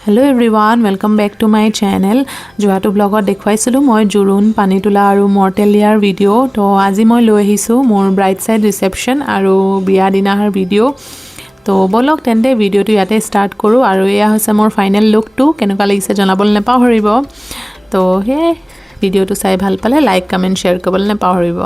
Hello everyone welcome back to my channel जोहाटो ब्लॉगत देखुवाइছিলোঁ মই জোৰোণ পানী তোলা আৰু মৰ্টেল ইয়াৰ ভিডিঅ' তো আজি মই লৈ আহিছোঁ মোৰ ব্ৰাইট সাইড ৰিসেপশন আৰু বিয়া দিনাৰ ভিডিঅ' তো বলক তেন্তে ভিডিঅ'টো ইয়াতে ষ্টাৰ্ট কৰোঁ আৰু এয়া হৈছে মোৰ ফাইনেল লুকটো কেনেকুৱা লাগিছে জনাবলৈ নাপাহৰিব তো হে ভিডিঅ'টো চাই ভাল পালে লাইক কমেন্ট শেয়াৰ কৰিবলৈ নাপাহৰিব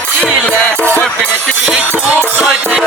Petit coup, petit coup, petit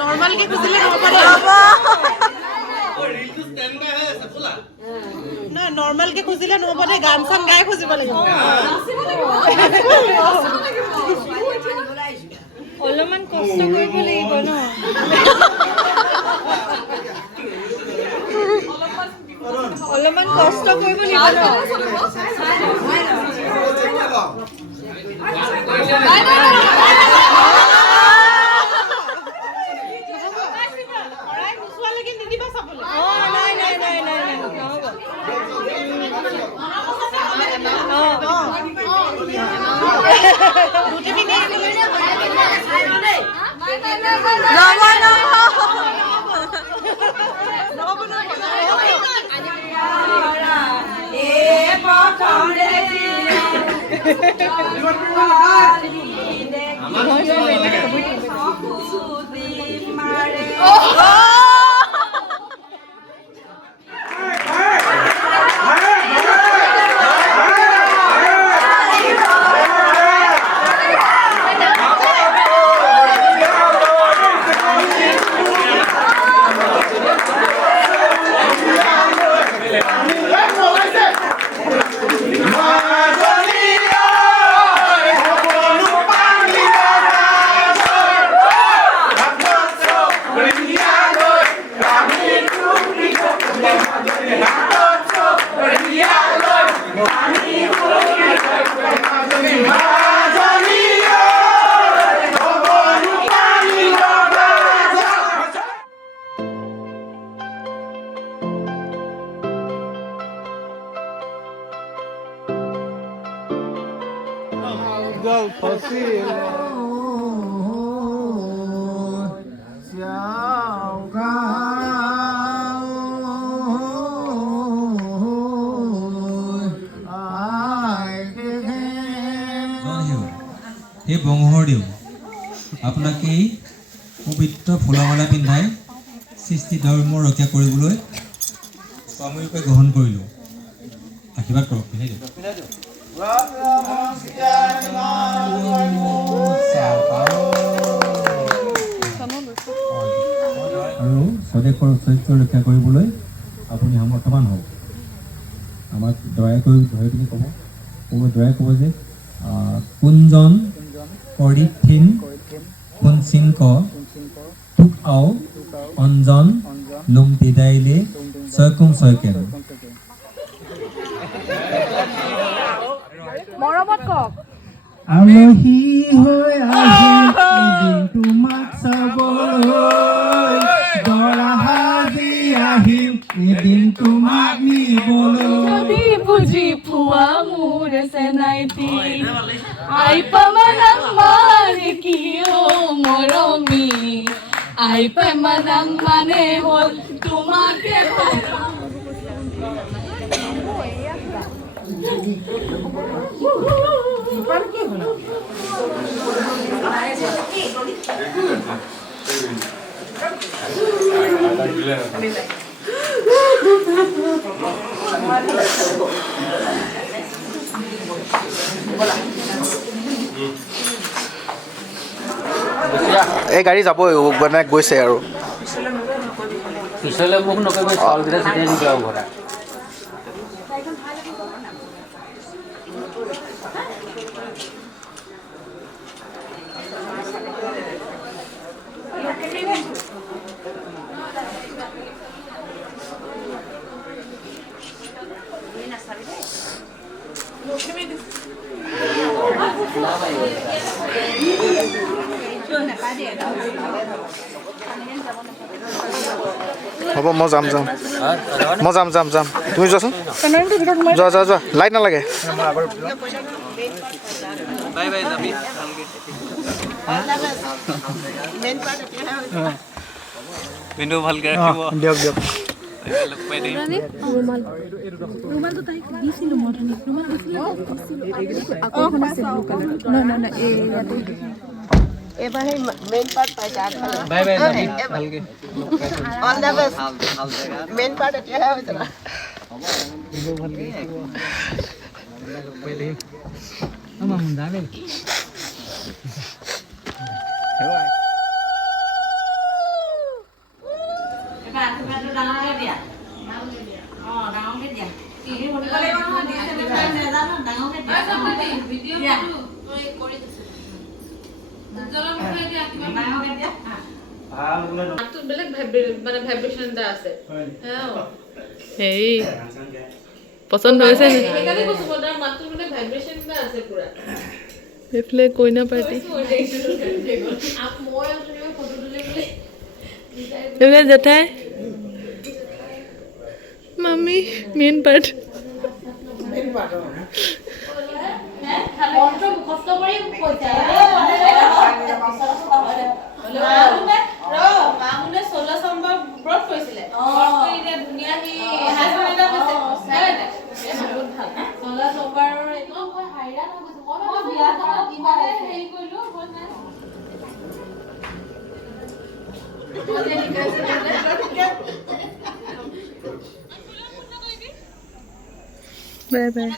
normal के खुजले ना नॉर्मल के खुजिले नबने गान सान गाय खुजिब লাগিব অলপমান কষ্ট কৰিব লাগিব ন অলপমান কষ্ট কৰিব লাগিব ন দুটি পিন্ধি हे बंगहरदेव আপোনাক এই পবিত্ৰ ফুলমালা পিন্ধাই সৃষ্টি ধৰ্ম ৰক্ষা কৰিবলৈ স্বামীৰূপে গ্ৰহণ কৰিলোঁ আশীৰ্বাদ কৰক পিন্ধাই দিয়ক আৰু স্বদেশৰ চৰিত্ৰ ৰক্ষা কৰিবলৈ আপুনি সমৰ্থবান হওক আমাক দয়া কৰি ধৰি পিনি দয়া ক'ব যে কুঞ্জন কৰিথিন কুনচিংক তুক আও অঞ্জন লুম দিদাইলে ছয়কুম ছয়কেন মৰমত কওক আলহী হৈ আহিল এদিন তোমাক চাবলৈ দৰা সাজি আহিল এদিন তোমাক নিবলৈ যদি বুজি পোৱা মোৰ চেনাইটি আই পামানাং মানে কি অ মৰমী আই পামানাং মানে হ'ল তোমাকে এই গাড়ী যাবই মানে গৈছে আৰু পিছলৈ মোক নকৰিব চাউলকেইটা ছটিয়াই দিবি আৰু ঘৰত হ'ব মই যাম তুমি যোৱাচোন যোৱা লাইট নালাগে পিন্ধো ভালকৈ ৰাখিব দিয়ক ৰুমালটো তাইক দিছিলোঁ মই ৰুমাল এবাৰ সেই মেইন পাৰ্ট পাইছে বাই বাই যাবি ভালকৈ all the best main part এতিয়াহে হৈছে না হেৰি পচন্দ হৈছে এইফালে কইনা পাৰ্টি এইফালে জেঠাই মামী মেইন পাৰ্ট বাই বাই।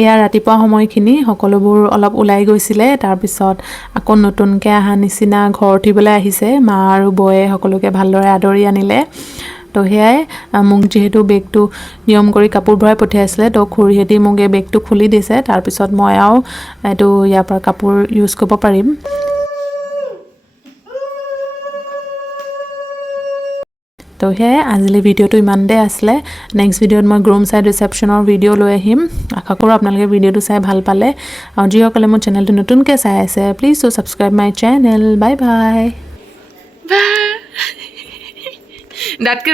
এয়া ৰাতিপুৱা সময়খিনি সকলোবোৰ অলপ ওলাই গৈছিলে, তাৰপিছত আকৌ নতুনকৈ অহা নিচিনা ঘৰ উঠিবলৈ আহিছে। মা আৰু বৌয়ে সকলোকে ভালদৰে আদৰি আনিলে। তো সেয়াই মোক যিহেতু বেগটো নিয়ম কৰি কাপোৰ ভৰাই পঠিয়াইছিলে, তো খুৰীহেঁতি মোক এই বেগটো খুলি দিছে। তাৰপিছত মই আৰু এইটো ইয়াৰ পৰা কাপোৰ ইউজ কৰিব পাৰিম। তো সেয়াই আজিলৈ ভিডিঅ'টো ইমানতে আছিলে। নেক্সট ভিডিঅ'ত মই গ্ৰুম চাইড ৰিচেপশ্যনৰ ভিডিঅ' লৈ আহিম। আশা কৰোঁ আপোনালোকে ভিডিঅ'টো চাই ভাল পালে। আৰু যিসকলে মোৰ চেনেলটো নতুনকৈ চাই আছে, please to subscribe my channel. Bye bye. দাঁতকে